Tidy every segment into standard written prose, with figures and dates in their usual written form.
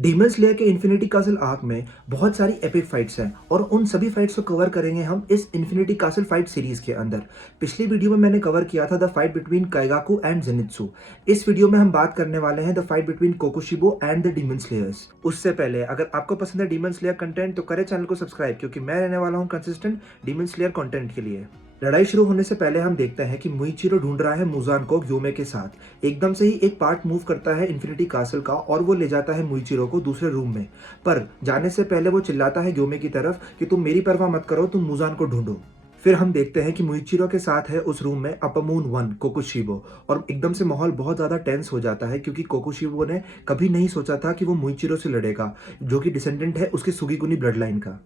Demon slayer के infinity castle arc में बहुत सारी एपिक फाइट्स हैं और उन सभी फाइट्स को कवर करेंगे हम इस इन्फिनिटी कासल फाइट सीरीज के अंदर। पिछली वीडियो में मैंने कवर किया था the fight between Kaigaku and Zenitsu. इस वीडियो में हम बात करने वाले हैं the fight between Kokushibo and the demon slayers. उससे पहले अगर आपको पसंद है डीमन स्लेयर कंटेंट तो करें चैनल को सब्सक्राइब, क्योंकि मैं रहने वाला हूँ कंसिस्टेंट डीमन स्लेयर कंटेंट के लिए। लड़ाई शुरू होने से पहले हम देखते हैं कि मुइचिरो ढूंढ रहा है मुजान को ग्योमे के साथ। एकदम से ही एक पार्ट मूव करता है इन्फिनिटी कासल का और वो ले जाता है मुइचिरो को दूसरे रूम में। पर जाने से पहले वो चिल्लाता है ग्योमे की तरफ कि तुम मेरी परवाह मत करो, तुम मुजान को ढूंढो। फिर हम देखते हैं कि मुइचिरो के साथ है उस रूम में अपमून वन कोकोशिबो, और एकदम से माहौल बहुत ज्यादा टेंस हो जाता है क्योंकि कोकोशिबो ने कभी नहीं सोचा था कि वो मुइचिरो से लड़ेगा, जो कि डिसेंडेंट है उसकी सुगीकुनी ब्लड लाइन का।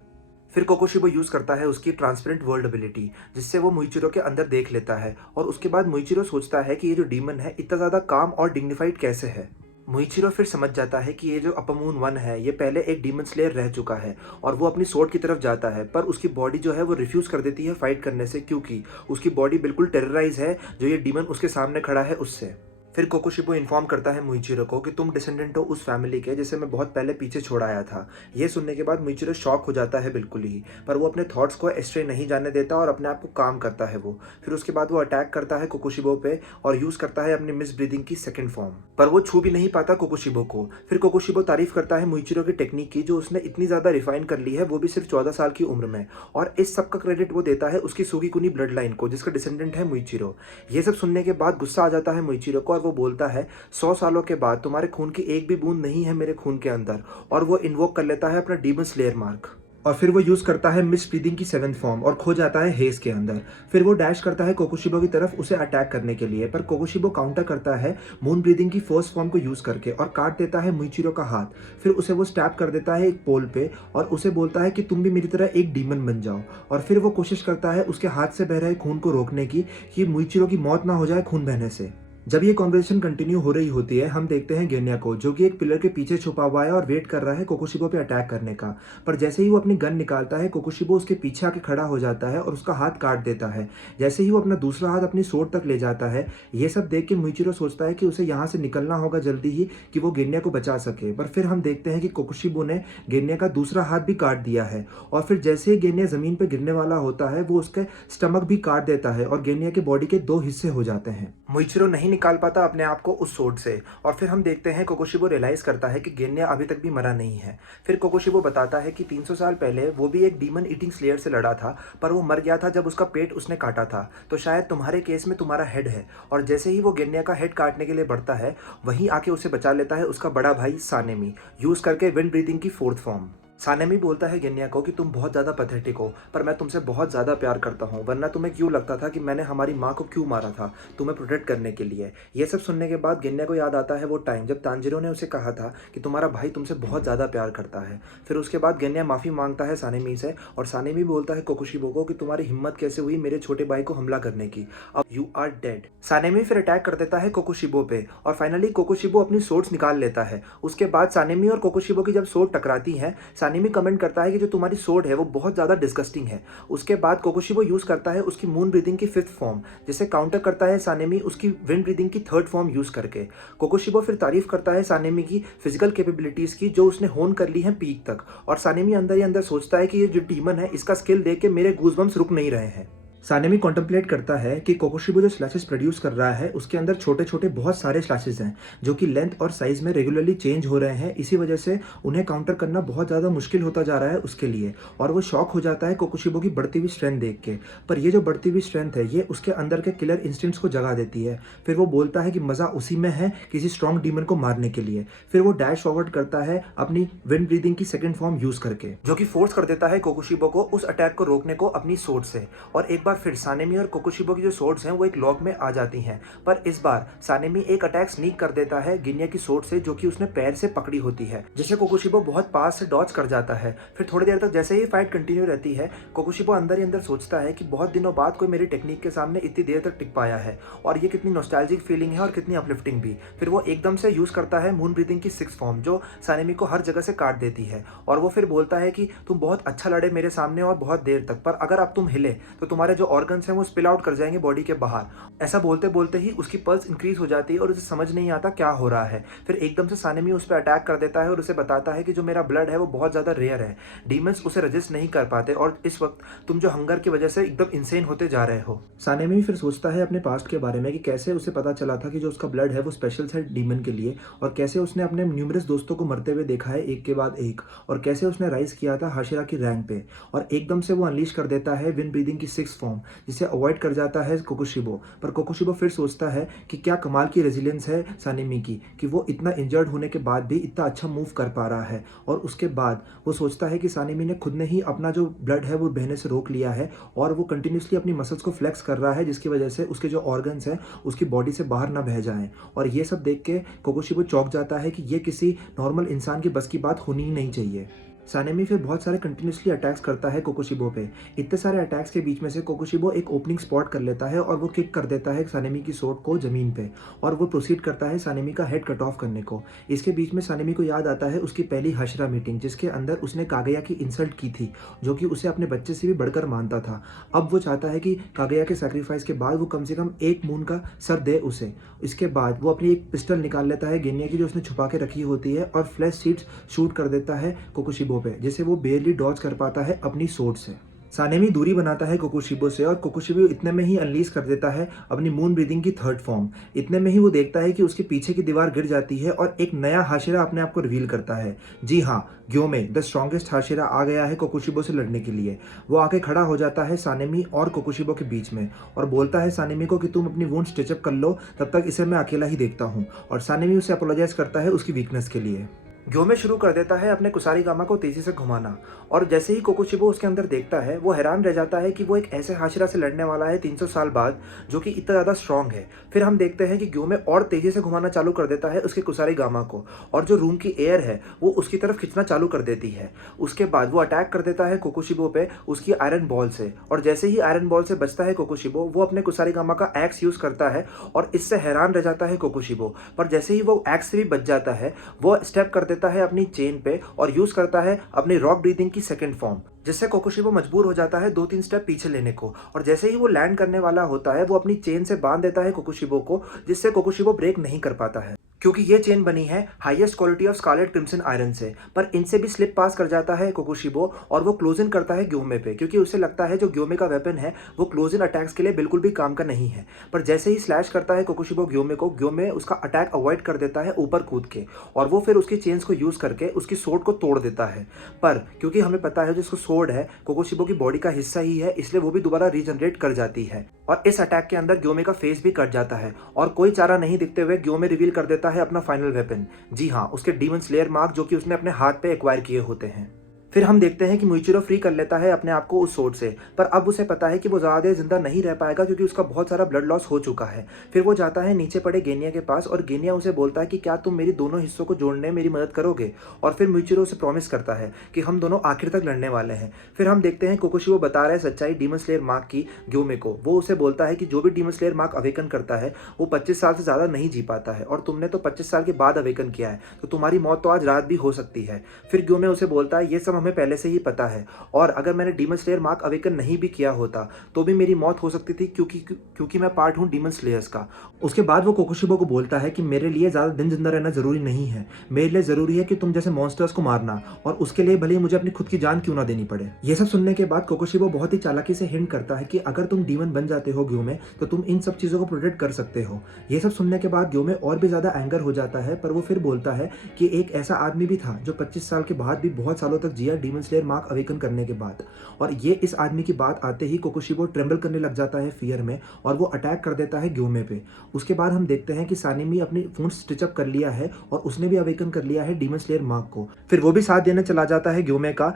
फिर कोकोशिबो यूज करता है उसकी ट्रांसपेरेंट वर्ल्ड एबिलिटी, जिससे वो मुइचिरो के अंदर देख लेता है, और उसके बाद मुइचिरो सोचता है कि ये जो डीमन है इतना ज्यादा काम और डिग्निफाइड कैसे है। मुइचिरो फिर समझ जाता है कि ये जो अपमून वन है ये पहले एक डीमन स्लेयर रह चुका है, और वो अपनी सोर्ड की तरफ जाता है, पर उसकी बॉडी जो है वो रिफ्यूज कर देती है फाइट करने से, क्योंकि उसकी बॉडी बिल्कुल टेरराइज है जो ये डीमन उसके सामने खड़ा है उससे। फिर कोकोशिबो इन्फॉर्म करता है मुइचिरो को कि तुम डिसेंडेंट हो उस फैमिली के जिसे मैं बहुत पहले पीछे छोड़ आया था। ये सुनने के बाद मुइचिरो शॉक हो जाता है बिल्कुल ही, पर वो अपने थॉट्स को एस्ट्रे नहीं जाने देता और अपने आप को काम करता है वो। फिर उसके बाद वो अटैक करता है कोकोशिबो पे और यूज करता है अपनी मिस ब्रीदिंग की सेकंड फॉर्म, पर वो छू भी नहीं पाता कोकोशिबो को। फिर कोकोशिबो तारीफ करता है मुइचिरो की टेक्निक की, जो उसने इतनी ज्यादा रिफाइन कर ली है, वो भी सिर्फ 14 साल की उम्र में, और इस सब का क्रेडिट वो देता है उसकी सुगीकुनी ब्लड लाइन को, जिसका डिसेंडेंट है मुइचिरो। ये सब सुनने के बाद गुस्सा आ जाता है मुइचिरो को और वो बोलता है 100 सालों के बाद तुम्हारे खून की एक भी बूंद नहीं है मेरे खून के अंदर, और वो इन्वोक कर लेता है अपना डीमन स्लेयर मार्क। और फिर वो यूज करता है मिस ब्रीदिंग की 7th फॉर्म और खो जाता है हेज के अंदर। फिर वो डैश करता है कोकोशिबो की तरफ उसे अटैक करने के लिए, पर कोकोशिबो काउंटर करता है मून ब्रीदिंग की 1st फॉर्म को यूज करके और काट देता है मुइचिरो का हाथ। फिर उसे वो स्टैप कर देता है एक पोल पे और उसे बोलता है कि तुम भी मेरी तरह एक डीमन बन जाओ। और फिर वो कोशिश करता है उसके हाथ से बह रहे खून को रोकने की, कि मुइचिरो की मौत ना हो जाए खून बहने से। जब ये कॉन्वर्सेशन कंटिन्यू हो रही होती है, हम देखते हैं गेन्या को, जो कि एक पिलर के पीछे छुपा हुआ है और वेट कर रहा है कोकोशिबो पे अटैक करने का। पर जैसे ही वो अपनी गन निकालता है, कोकोशिबो उसके पीछे आके खड़ा हो जाता है और उसका हाथ काट देता है। जैसे ही वो अपना दूसरा हाथ अपनी सोर्ड तक ले जाता है, ये सब देख के मुइचिरो सोचता है कि उसे यहाँ से निकलना होगा जल्दी ही, कि वो गेन्या को बचा सके। पर फिर हम देखते हैं कि कोकोशिबो ने गेन्या का दूसरा हाथ भी काट दिया है, और फिर जैसे ही गेन्या जमीन पर गिरने वाला होता है, वो उसके स्टमक भी काट देता है और गेन्या के बॉडी के 2 हिस्से हो जाते हैं। मुइचिरो नहीं निकाल पाता अपने आप को उस सोर्ड से, और फिर हम देखते हैं कोकोशिबो रियलाइज करता है कि गेन्या अभी तक भी मरा नहीं है। फिर कोकोशिबो बताता है कि 300 साल पहले वो भी एक डीमन ईटिंग स्लेयर से लड़ा था, पर वो मर गया था जब उसका पेट उसने काटा था। तो शायद तुम्हारे केस में तुम्हारा हेड है। और जैसे ही वो गेन्या का हेड काटने के लिए बढ़ता है, वहीं आके उसे बचा लेता है उसका बड़ा भाई सानेमी, यूज करके विंड ब्रीदिंग की 4th फॉर्म। सानेमी बोलता है गेन्या को कि तुम बहुत ज़्यादा पैथेटिक हो, पर मैं तुमसे बहुत ज़्यादा प्यार करता हूँ, वरना तुम्हें क्यों लगता था कि मैंने हमारी माँ को क्यों मारा था, तुम्हें प्रोटेक्ट करने के लिए। ये सब सुनने के बाद गेन्या को याद आता है वो टाइम जब तांजिरो ने उसे कहा था कि तुम्हारा भाई तुमसे बहुत ज़्यादा प्यार करता है। फिर उसके बाद गेन्या माफ़ी मांगता है सानेमी से, और सानेमी बोलता है कोकोशिबो को कि तुम्हारी हिम्मत कैसे हुई मेरे छोटे भाई को हमला करने की, अब यू आर डेड। सानेमी फिर अटैक कर देता है कोकोशिबो पे, और फाइनली कोकोशिबो अपनी सोर्ड्स निकाल लेता है। उसके बाद सानेमी और कोकोशिबो की जब सोर्ड टकराती है, सानेमी कमेंट करता है कि जो तुम्हारी सोर्ड है वो बहुत ज्यादा डिस्गस्टिंग है। उसके बाद कोकोशिबो यूज करता है उसकी मून ब्रीदिंग की 5th फॉर्म, जिसे काउंटर करता है सानेमी उसकी विंड ब्रीदिंग की 3rd फॉर्म यूज करके। कोकोशिबो फिर तारीफ करता है सानेमी की फिजिकल कैपेबिलिटीज की, जो उसने होन कर ली है पीक तक, और सानेमी अंदर ही अंदर सोचता है कि ये जो डीमन है इसका स्किल देख के मेरे गूज़बम्स रुक नहीं रहे हैं। सानेमी कॉन्टेम्पलेट करता है कि कोकोशिबो जो स्लैशेस प्रोड्यूस कर रहा है उसके अंदर छोटे छोटे बहुत सारे स्लैशेस हैं, जो कि लेंथ और साइज में रेगुलरली चेंज हो रहे हैं। इसी वजह से उन्हें काउंटर करना बहुत ज़्यादा मुश्किल होता जा रहा है उसके लिए, और वो शॉक हो जाता है कोकोशिबो की बढ़ती हुई स्ट्रेंथ देख के। पर ये जो बढ़ती हुई स्ट्रेंथ है ये उसके अंदर के किलर इंस्टिंक्ट्स को जगा देती है। फिर वो बोलता है कि मज़ा उसी में है किसी स्ट्रॉन्ग डीमन को मारने के लिए। फिर वो डैश फॉरवर्ड करता है अपनी विंड ब्रीदिंग की 2nd फॉर्म यूज करके, जो कि फोर्स कर देता है कोकोशिबो को उस अटैक को रोकने को अपनी सोर्ड से। और एक बार फिर सानेमी और कोकोशिबो की जो सोर्ड्स हैं वो एक लॉक में आ जाती हैं, पर इस बार सानेमी एक अटैक स्नीक कर देता है गेन्या की सोर्ड से, जो कि उसने पैर से पकड़ी होती है, जिसे कोकोशिबो बहुत पास से डॉच कर जाता है। फिर थोड़ी देर तक जैसे ही फाइट कंटिन्यू रहती है, कोकोशिबो अंदर ही अंदर सोचता है कि बहुत दिनों बाद कोई मेरी टेक्निक के सामने इतनी देर तक टिक पाया है, और ये कितनी नॉस्टैल्जिक फीलिंग है और कितनी अपलिफ्टिंग भी। फिर वो एकदम से यूज करता है मून ब्रीदिंग की 6th फॉर्म, जो सानेमी को हर जगह से काट देती है, और वो फिर बोलता है कि तुम बहुत अच्छा लड़े मेरे सामने और बहुत देर तक, पर अगर अब तुम हिले तो तुम्हारे जो ऑर्गन्स हैं वो स्पिल आउट कर जाएंगे बॉडी के बाहर। ऐसा बोलते बोलते ही उसकी पल्स इंक्रीज हो जाती है और उसे समझ नहीं आता क्या हो रहा है। फिर एकदम से सानेमी उस पर अटैक कर देता है और उसे बताता है कि जो मेरा ब्लड है वो बहुत ज़्यादा रेयर है, डीमंस उसे रजिस्ट नहीं कर पाते और इस वक्त तुम जो हंगर की वजह से एकदम इंसेन होते जा रहे हो। सानेमी फिर सोचता है अपने पास्ट के बारे में कि कैसे उसे पता चला था कि जो उसका ब्लड है वो स्पेशल है डीमन के लिए, और कैसे उसने अपने न्यूमरस दोस्तों को मरते हुए देखा है एक के बाद एक, और कैसे उसने राइज किया था हाशिरा की रैंक पे। और एकदम से वो अनलीश कर देता है विंड ब्रीदिंग की 6th फॉर्म, जिसे अवॉइड कर जाता है कोकोशिबो। पर कोकोशिबो फिर सोचता है कि क्या कमाल की रेजिलियंस है सानेमी की, कि वो इतना इंजर्ड होने के बाद भी इतना अच्छा मूव कर पा रहा है। और उसके बाद वो सोचता है कि सानेमी ने खुद ने ही अपना जो ब्लड है वो बहने से रोक लिया है और वो कंटिन्यूसली अपनी मसल्स को फ्लेक्स कर रहा है, जिसकी वजह से उसके जो ऑर्गन्स हैं उसकी बॉडी से बाहर ना बह जाएं। और ये सब देख के कोकोशिबो चौंक जाता है कि ये किसी नॉर्मल इंसान की बस की बात होनी ही नहीं चाहिए। सानेमी फिर बहुत सारे कंटिन्यूसली अटैक्स करता है कोकोशिबो पे। इतने सारे अटैक्स के बीच में से कोकोशिबो एक ओपनिंग स्पॉट कर लेता है और वो किक कर देता है सानेमी की सोट को ज़मीन पे, और वो प्रोसीड करता है सानेमी का हेड कट ऑफ करने को। इसके बीच में सानेमी को याद आता है उसकी पहली हाशिरा मीटिंग, जिसके अंदर उसने कागया की इंसल्ट की थी, जो कि उसे अपने बच्चे से भी बढ़कर मानता था। अब वो चाहता है कि कागया के सैक्रिफाइस के बाद वो कम से कम एक मून का सर दे उसे। इसके बाद वो अपनी एक पिस्टल निकाल लेता है गेनिया की, जो उसने छुपा के रखी होती है, और फ्लैश सीड्स शूट कर देता है कोकोशिबो पे, जिसे वो बेयरली डॉज कर पाता है अपनी सोर्ड से। सानेमी दूरी बनाता है कोकोशिबो से और कोकोशिबो इतने में ही अनलीज कर देता है अपनी मून ब्रीदिंग की 3rd फॉर्म। इतने में ही वो देखता है कि उसके पीछे की दीवार गिर जाती है और एक नया हाशिरा अपने आप को रिवील करता है। जी हाँ, ग्योमे द स्ट्रॉन्गेस्ट हाशिरा आ गया है कोकोशिबो से लड़ने के लिए। वो आके खड़ा हो जाता है सानेमी और कोकोशिबो के बीच में और बोलता है सानेमी को कि तुम अपनी वुंड स्टिचअप कर लो, तब तक इसे मैं अकेला ही देखता हूँ। और सानेमी उसे अपोलोजाइज करता है उसकी वीकनेस के लिए। ग्योमे शुरू कर देता है अपने कुसारीगामा को तेजी से घुमाना, और जैसे ही कोकोशिबो उसके अंदर देखता है वो हैरान रह जाता है कि वो एक ऐसे हाशिरा से लड़ने वाला है 300 साल बाद, जो कि इतना ज़्यादा स्ट्रॉन्ग है। फिर हम देखते हैं कि ग्योमे और तेजी से घुमाना चालू कर देता है उसके कुसारीगामा को, और जो रूम की एयर है वो उसकी तरफ खींचना चालू कर देती है। उसके बाद वो अटैक कर देता है कोकोशिबो पे उसकी आयरन बॉल से, और जैसे ही आयरन बॉल से बचता है कोकोशिबो, वो अपने कुसारीगामा का एक्स यूज़ करता है और इससे हैरान रह जाता है कोकोशिबो। पर जैसे ही वो एक्स से भी बच जाता है, वो स्टेप कर देता है अपनी चेन पे और यूज करता है अपनी रॉक ब्रीदिंग की 2nd फॉर्म, जिससे कोकोशिबो मजबूर हो जाता है 2-3 स्टेप पीछे लेने को। और जैसे ही वो लैंड करने वाला होता है, वो अपनी चेन से बांध देता है कोकोशिबो को, जिससे कोकोशिबो ब्रेक नहीं कर पाता है, क्योंकि ये चेन बनी है highest quality of scarlet crimson iron से। पर इनसे भी स्लिप पास कर जाता है कोकोशिबो और वो क्लोज इन करता है ग्योमे पे, क्योंकि उसे लगता है जो ग्योमे का वेपन है वो क्लोज इन अटैक्स के लिए बिल्कुल भी काम का नहीं है। पर जैसे ही स्लैश करता है कोकोशिबो ग्योमे को, ग्योमे उसका अटैक अवॉइड कर देता है ऊपर कूद के, और वो फिर उसकी चेन्स को यूज करके उसकी सोर्ड को तोड़ देता है। पर क्योंकि हमें पता है जिसको सोर्ड है कोकोशिबो की बॉडी का हिस्सा ही है, इसलिए वो भी दोबारा रीजनरेट कर जाती है, और इस अटैक के अंदर ग्योमे का फेस भी कट जाता है। और कोई चारा नहीं दिखते हुए ग्योमे रिवील कर देता है अपना फाइनल वेपन। जी हाँ, उसके डीमन स्लेयर मार्क, जो कि उसने अपने हाथ पे एक्वायर किए होते हैं। फिर हम देखते हैं कि मुइचिरो फ्री कर लेता है अपने आप को उस सोर्ड से, पर अब उसे पता है कि वो ज़्यादा देर जिंदा नहीं रह पाएगा, क्योंकि उसका बहुत सारा ब्लड लॉस हो चुका है। फिर वो जाता है नीचे पड़े गेनिया के पास, और गेनिया उसे बोलता है कि क्या तुम मेरी दोनों हिस्सों को जोड़ने में मेरी मदद करोगे। और फिर मुइचिरो उसे प्रॉमिस करता है कि हम दोनों आखिर तक लड़ने वाले हैं। फिर हम देखते हैं कोकोशिबो बता रहा है सच्चाई डीमन स्लेयर मार्क की ग्योमे को। वो उसे बोलता है कि जो भी डीमन स्लेयर मार्क अवेकन करता है वो 25 साल से ज़्यादा नहीं जी पाता है, और तुमने तो 25 साल के बाद अवेकन किया है, तो तुम्हारी मौत तो आज रात भी हो सकती है। फिर ग्योमे उसे बोलता है ये सब हमें पहले से ही पता है, और अगर मैंने डीमन स्लेयर मार्क अवेकन नहीं भी किया होता तो भी मेरी मौत हो सकती थी, क्योंकि मैं पार्ट हूं डीमन स्लेयर्स का। उसके बाद वो कोकोशिबो को बोलता है कि मेरे लिए ज्यादा दिन जिंदा रहना जरूरी नहीं है, मेरे लिए जरूरी है कि तुम जैसे मॉन्स्टर्स को मारना, और उसके लिए भले ही मुझे अपनी खुद की जान क्यों ना देनी पड़े। ये सब सुनने के बाद कोकोशिबो बहुत ही चालाकी से हिंट करता है कि अगर तुम डीमन बन जाते हो ग्योमे, तो तुम इन सब चीजों को प्रोटेक्ट कर सकते हो। ये सब सुनने के बाद ग्योमे और भी ज्यादा एंगर हो जाता है, पर वो फिर बोलता है कि एक ऐसा आदमी भी था जो 25 साल के बाद भी बहुत सालों तक जिया डीमन स्लेयर मार्क अवेकन करने के बाद। और ये इस आदमी की बात आते ही कोकोशिबो ट्रेम्बल करने लग जाता है फियर में, और वो अटैक कर देता है ग्योमे पे। उसके बाद हम देखते हैं कि सानेमी अपनी वुंड स्टिचअप कर लिया है और उसने भी अवेकन कर लिया है डीमन स्लेयर मार्क को। फिर वो भी साथ देने चला जाता है ग्योमे का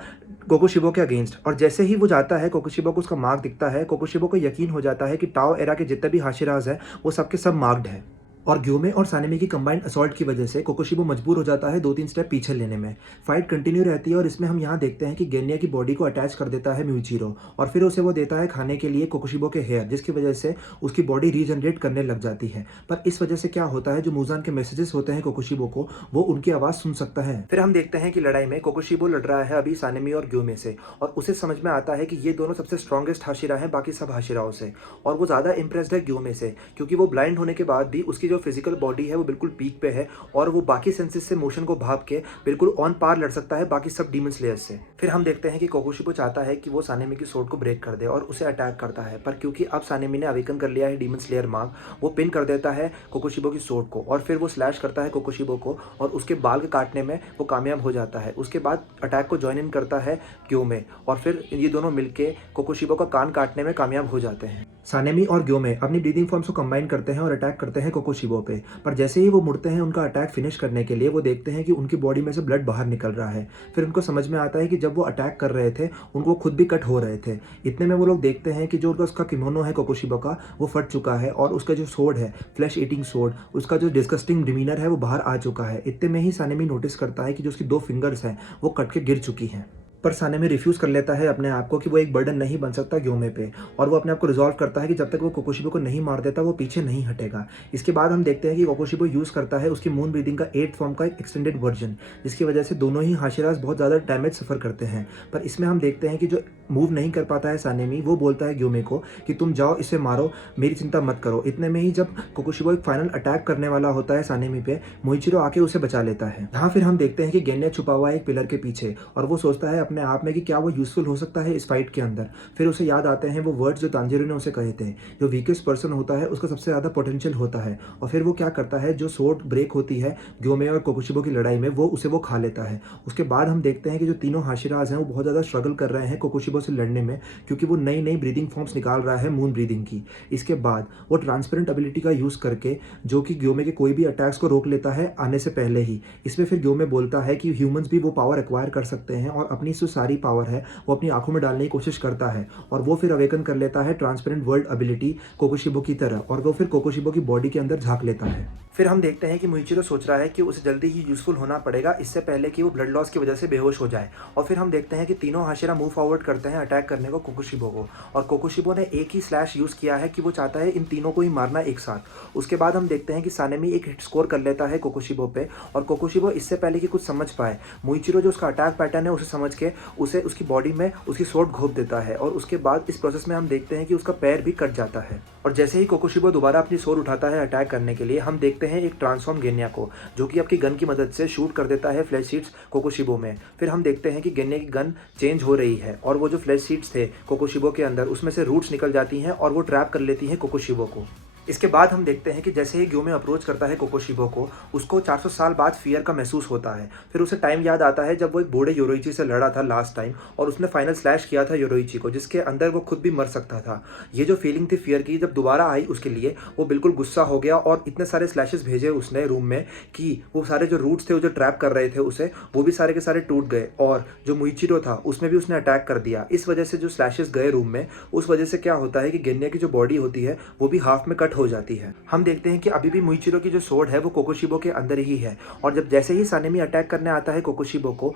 कोकोशिबो के अगेंस्ट, और जैसे ही वो जाता है कोकोशिबो को उसका मार्क दिखता है। कोकोशिबो को यकीन हो जाता है कि टाओ एरा के जितने भी हाशिराज हैं वो सबके सब मार्क्ड है। और ग्योमे और सानेमी की कंबाइंड असॉल्ट की वजह से कोकोशिबो मजबूर हो जाता है 2-3 स्टेप पीछे लेने में। फाइट कंटिन्यू रहती है और इसमें हम यहाँ देखते हैं कि गेन्या की बॉडी को अटैच कर देता है म्यूइचिरो और फिर उसे वो देता है खाने के लिए कोकोशिबो के हेयर, जिसकी वजह से उसकी बॉडी रीजनरेट करने लग जाती है। पर इस वजह से क्या होता है, जो मूजान के मैसेजेस होते हैं कोकोशिबो को, वो उनकी आवाज़ सुन सकता है। फिर हम देखते हैं कि लड़ाई में कोकोशिबो लड़ रहा है अभी सानेमी और ग्योमे से और उसे समझ में आता है कि ये दोनों सबसे स्ट्रॉन्गेस्ट हाशिरा हैं बाकी सब हाशिराओं से और वो ज़्यादा इंप्रेस्ड है ग्योमे से, क्योंकि वो ब्लाइंड होने के बाद भी उसकी जो फिजिकल बॉडी है वो बिल्कुल पीक पे है और वो बाकी सेंसेस से मोशन को भाप के बिल्कुल ऑन पार लड़ सकता है बाकी सब डीमन स्लेयर्स से। फिर हम देखते हैं कि कोकोशिबो चाहता है कि वो सानेमी की सोर्ड को ब्रेक कर दे और उसे अटैक करता है, पर क्योंकि अब सानेमी ने अवेकन कर लिया है डीमन स्लेयर मार्क, वो पिन कर देता है कोकोशिबो की सोर्ड को और फिर वो स्लैश करता है कोकोशिबो को और उसके बाल के काटने में वो कामयाब हो जाता है। उसके बाद अटैक को ज्वाइन इन करता है ग्योमे और फिर ये दोनों मिलके कोकोशिबो का कान काटने में कामयाब हो जाते हैं। सानेमी और ग्योमे अपनी ब्रीदिंग फॉर्म्स को कंबाइन करते हैं और अटैक करते हैं कोकोशिबो पे, पर जैसे ही वो मुड़ते हैं उनका अटैक फिनिश करने के लिए, वो देखते हैं कि उनकी बॉडी में से ब्लड बाहर निकल रहा है। फिर उनको समझ में आता है कि जब वो अटैक कर रहे थे उनको खुद भी कट हो रहे थे। इतने में वो लोग देखते हैं कि जो उसका किमोनो है कोकोशिबो का, वो फट चुका है और उसका जो सोर्ड है, फ्लैश ईटिंग सोर्ड, उसका जो डिस्गस्टिंग डिमीनर है वो बाहर आ चुका है। इतने में ही सानेमी नोटिस करता है कि जो उसकी 2 फिंगर्स हैं वो कट के गिर चुकी हैं। पर सानेमी रिफ्यूज़ कर लेता है अपने आप को कि वो एक बर्डन नहीं बन सकता ग्योमे पे और वो अपने आप को रिजॉल्व करता है कि जब तक वो कोकोशिबो को नहीं मार देता वो पीछे नहीं हटेगा। इसके बाद हम देखते हैं कि कोकोशिबो यूज़ करता है उसकी मून ब्रीदिंग का 8th फॉर्म का एक एक्सटेंडेड वर्जन, जिसकी वजह से दोनों ही हाशिरास बहुत ज़्यादा डैमेज सफ़र करते हैं। पर इसमें हम देखते हैं कि जो मूव नहीं कर पाता है सानेमी, वो बोलता है ग्योमे को कि तुम जाओ इसे मारो, मेरी चिंता मत करो। इतने में ही जब कोकोशिबो एक फाइनल अटैक करने वाला होता है सानेमी पे, मोइचिरो आके उसे बचा लेता है। यहाँ फिर हम देखते हैं कि गेन्या छुपा हुआ है एक पिलर के पीछे और वो सोचता है अपने आप में कि क्या वो यूजफुल हो सकता है इस फाइट के अंदर। फिर उसे याद आते हैं वो वर्ड्स जो तांजीरो ने उसे कहे थे, जो वीकेस्ट पर्सन होता है उसका सबसे ज़्यादा पोटेंशियल होता है। और फिर वो क्या करता है, जो सोर्ड ब्रेक होती है ग्योमे और कोकोशिबो की लड़ाई में, वो खा लेता है। उसके बाद हम देखते हैं कि जो तीनों हाशिराज हैं वो बहुत ज़्यादा स्ट्रगल कर रहे हैं कोकोशिबो से लड़ने में, क्योंकि वो नई नई ब्रीदिंग फॉर्म्स निकाल रहा है मून ब्रीदिंग की। इसके बाद वो ट्रांसपेरेंट एबिलिटी का यूज़ करके जो कि ग्योमे के कोई भी अटैक्स को रोक लेता है आने से पहले ही। इसमें फिर ग्योमे बोलता है कि ह्यूमंस भी वो पावर एक्वायर कर सकते हैं और अपनी जो सारी पावर है वो अपनी आंखों में डालने की कोशिश करता है और वो फिर अवेकन कर लेता है ट्रांसपेरेंट वर्ल्ड एबिलिटी कोकोशिबो की तरह और वो फिर कोकोशिबो की बॉडी के अंदर झांक लेता है। फिर हम देखते हैं कि मोइचिरो सोच रहा है कि उसे जल्दी ही यूजफुल होना पड़ेगा इससे पहले कि वो ब्लड लॉस की वजह से बेहोश हो जाए। और फिर हम देखते हैं कि तीनों हाशिरा मूव फॉरवर्ड करते हैं अटैक करने को कोकोशिबो को और कोकोशिबो ने एक ही स्लैश यूज़ किया है कि वो चाहता है इन तीनों को ही मारना एक साथ। उसके बाद हम देखते हैं कि सानेमी एक हिट स्कोर कर लेता है कोकोशिबो पे और कोकोशिबो इससे पहले कि कुछ समझ पाए, मोइचिरो जो उसका अटैक पैटर्न है उसे समझ के उसे उसकी बॉडी में उसकी सोर्ड घोंप देता है और उसके बाद इस प्रोसेस में हम देखते हैं कि उसका पैर भी कट जाता है। और जैसे ही कोकोशिबो दोबारा अपनी सोर्ड उठाता है अटैक करने के लिए, हम देखते हैं एक ट्रांसफॉर्म गेन्या को, जो कि आपकी गन की मदद से शूट कर देता है फ्लैश शीट्स कोकोशिबो में। फिर हम देखते हैं कि गेन्या की गन चेंज हो रही है और वो जो फ्लैश शीट्स थे कोकोशिबो के अंदर, उसमें से रूट्स निकल जाती हैं और वो ट्रैप कर लेती हैं कोकोशिबो को। इसके बाद हम देखते हैं कि जैसे ही ग्योमे अप्रोच करता है कोकोशिबो को, उसको 400 साल बाद फियर का महसूस होता है। फिर उसे टाइम याद आता है जब वो एक बूढ़े योरोइची से लड़ा था लास्ट टाइम और उसने फाइनल स्लैश किया था योरोइची को, जिसके अंदर वो खुद भी मर सकता था। ये जो फीलिंग थी फियर की, जब दोबारा आई उसके लिए, वो बिल्कुल गुस्सा हो गया और इतने सारे स्लैशेस भेजे उसने रूम में कि वो सारे जो रूट्स थे वो जो ट्रैप कर रहे थे उसे, वो भी सारे के सारे टूट गए और जो मोइचिरो था उसमें भी उसने अटैक कर दिया। इस वजह से जो स्लैशेस गए रूम में, उस वजह से क्या होता है कि गेन्या की जो बॉडी होती है वो भी हाफ में कट हो जाती है। हम देखते हैं कि अभी भी मोइचिरो की जो सोर्ड है वो कोकोशिबो के अंदर ही है और जब जैसे ही सानेमी अटैक करने आता है कोकोशिबो को,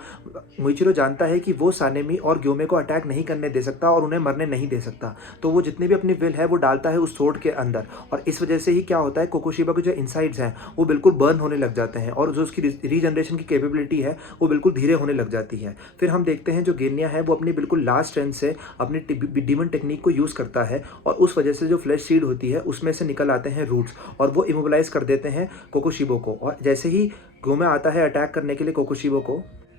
मोइचिरो जानता है कि वो सानेमी और ग्योमे को अटैक नहीं करने दे सकता और उन्हें मरने नहीं दे सकता, तो वो जितनी भी अपनी विल है वो डालता है उस सोर्ड के अंदर और इस वजह से ही क्या होता है, कोकोशिबो के जो इनसाइड्स हैं वो बिल्कुल बर्न होने लग जाते हैं और जो उसकी रीजनरेशन की कैपेबिलिटी है वो बिल्कुल धीरे होने लग जाती है। फिर हम देखते हैं जो गेन्या है वो अपनी बिल्कुल लास्ट स्ट्रेंथ से अपनी डीमन टेक्निक को यूज़ करता है और उस वजह से जो फ्लैश सीड होती है उसमें से निकल आते हैं रूट्स और वो इमोबिलाइज कर देते हैं कोकोशिबो को। और जैसे ही ग्योमे आता है अटैक करने के लिए कोकोशिबो को,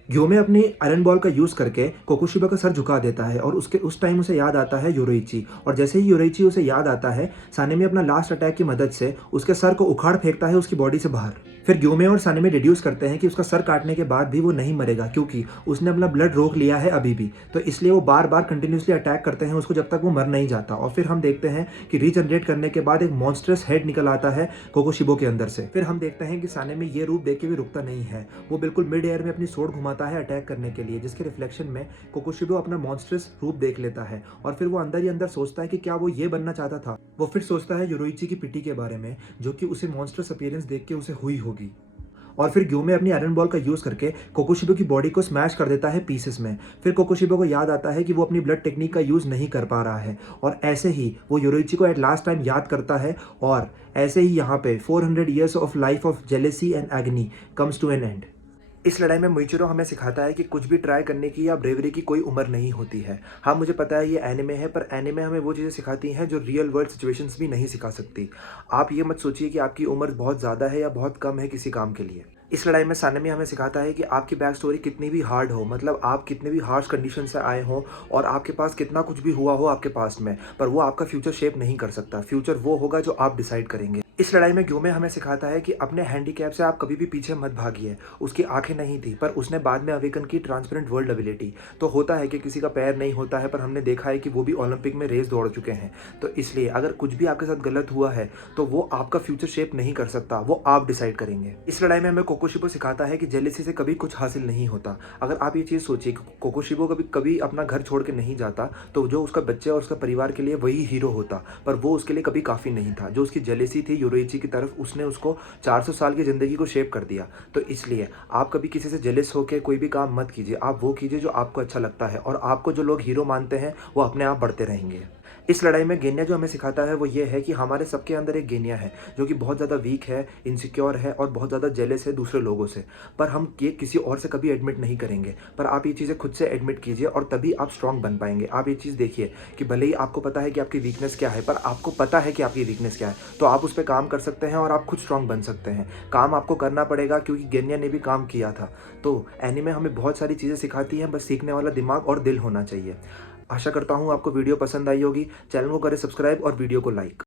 ग्योमे अपनी आयरन बॉल का यूज़ करके कोकोशिबो का सर झुका देता है और उस टाइम उसे याद आता है योरोइची और जैसे ही योरोइची उसे याद आता है, सानेमी अपना लास्ट अटैक की मदद से उसके सर को उखाड़ फेंकता है उसकी बॉडी से बाहर। फिर ग्योमे और सानेमे डिड्यूस करते हैं कि उसका सर काटने के बाद भी वो नहीं मरेगा क्योंकि उसने अपना ब्लड रोक लिया है अभी भी। तो इसलिए वो बार-बार कंटिन्यूअसली अटैक करते हैं उसको जब तक वो मर नहीं जाता। और फिर हम देखते हैं कि रीजनरेट करने के बाद एक मॉन्स्टरस हेड निकल आता है कोकोशिबो के अंदर से। फिर हम देखते हैं कि सानेमे ये रूप देख के भी रुकता नहीं है। वो बिल्कुल मिड एयर में अपनी स्वॉर्ड घुमाता है अटैक करने के लिए, जिसके रिफ्लेक्शन में कोकोशिबो अपना मॉन्स्टरस रूप देख लेता है। और फिर वो अंदर ही अंदर सोचता है कि क्या वो ये बनना चाहता था। वो फिर सोचता है योरोइची की पिटी के बारे में, जो कि उसे मॉन्स्टरस अपीयरेंस देख के उसे हुई होगी। और फिर ग्योमे अपनी आयरन बॉल का यूज़ करके कोकोशिबो की बॉडी को स्मैश कर देता है पीसेस में। फिर कोकोशिबो को याद आता है कि वो अपनी ब्लड टेक्निक का यूज़ नहीं कर पा रहा है और ऐसे ही वो योरोइची को एट लास्ट टाइम याद करता है। और ऐसे ही यहाँ पे 400 years of life of jealousy and agony comes to an end. इस लड़ाई में मोइचिरो हमें सिखाता है कि कुछ भी ट्राई करने की या ब्रेवरी की कोई उम्र नहीं होती है। हाँ, मुझे पता है ये एनिमे है, पर एनिमे हमें वो चीज़ें सिखाती हैं जो रियल वर्ल्ड सिचुएशंस भी नहीं सिखा सकती। आप ये मत सोचिए कि आपकी उम्र बहुत ज़्यादा है या बहुत कम है किसी काम के लिए। इस लड़ाई में सानेमी हमें सिखाता है कि आपकी बैक स्टोरी कितनी भी हार्ड हो, मतलब आप कितने भी हार्श कंडीशन से आए हों और आपके पास कितना कुछ भी हुआ हो आपके पास्ट में, पर वो आपका फ्यूचर शेप नहीं कर सकता। फ्यूचर वो होगा जो आप डिसाइड करेंगे। इस लड़ाई में ग्योमे हमें सिखाता है कि अपने हैंडीकैप से आप कभी भी पीछे मत भागिए। उसकी आंखें नहीं थी, पर उसने बाद में अवेकन की ट्रांसपेरेंट वर्ल्ड एबिलिटी। तो होता है कि किसी का पैर नहीं होता है, पर हमने देखा है कि वो भी ओलंपिक में रेस दौड़ चुके हैं। तो इसलिए अगर कुछ भी आपके साथ गलत हुआ है तो वो आपका फ्यूचर शेप नहीं कर सकता, वो आप डिसाइड करेंगे। इस लड़ाई में हमें कोकोशिबो सिखाता है कि जेलेसी से कभी कुछ हासिल नहीं होता। अगर आप ये चीज़ सोचिए कि कोकोशिबो कभी कभी अपना घर छोड़ के नहीं जाता, तो जो उसका बच्चे और उसका परिवार के लिए वही हीरो होता, पर वो उसके लिए कभी काफ़ी नहीं था। जो उसकी जेलेसी थी योरोइची की तरफ, उसने उसको 400 साल की ज़िंदगी को शेप कर दिया। तो इसलिए आप कभी किसी से जेलस होकर कोई भी काम मत कीजिए। आप वो कीजिए जो आपको अच्छा लगता है, और आपको जो लोग हीरो मानते हैं वो अपने आप बढ़ते रहेंगे। इस लड़ाई में गेन्या जो हमें सिखाता है वो ये है कि हमारे सबके अंदर एक गेन्या है जो कि बहुत ज़्यादा वीक है, इनसिक्योर है और बहुत ज़्यादा जेलस है दूसरे लोगों से। पर हम ये किसी और से कभी एडमिट नहीं करेंगे, पर आप ये चीज़ें खुद से एडमिट कीजिए और तभी आप स्ट्रांग बन पाएंगे। आप ये चीज़ देखिए कि भले ही आपको पता है कि आपकी वीकनेस क्या है, पर आपको पता है कि आपकी वीकनेस क्या है, तो आप उस पर काम कर सकते हैं और आप खुद स्ट्रांग बन सकते हैं। काम आपको करना पड़ेगा क्योंकि गेन्या ने भी काम किया था। तो एनीमे हमें बहुत सारी चीज़ें सिखाती हैं, बस सीखने वाला दिमाग और दिल होना चाहिए। आशा करता हूँ आपको वीडियो पसंद आई होगी। चैनल को करें सब्सक्राइब और वीडियो को लाइक।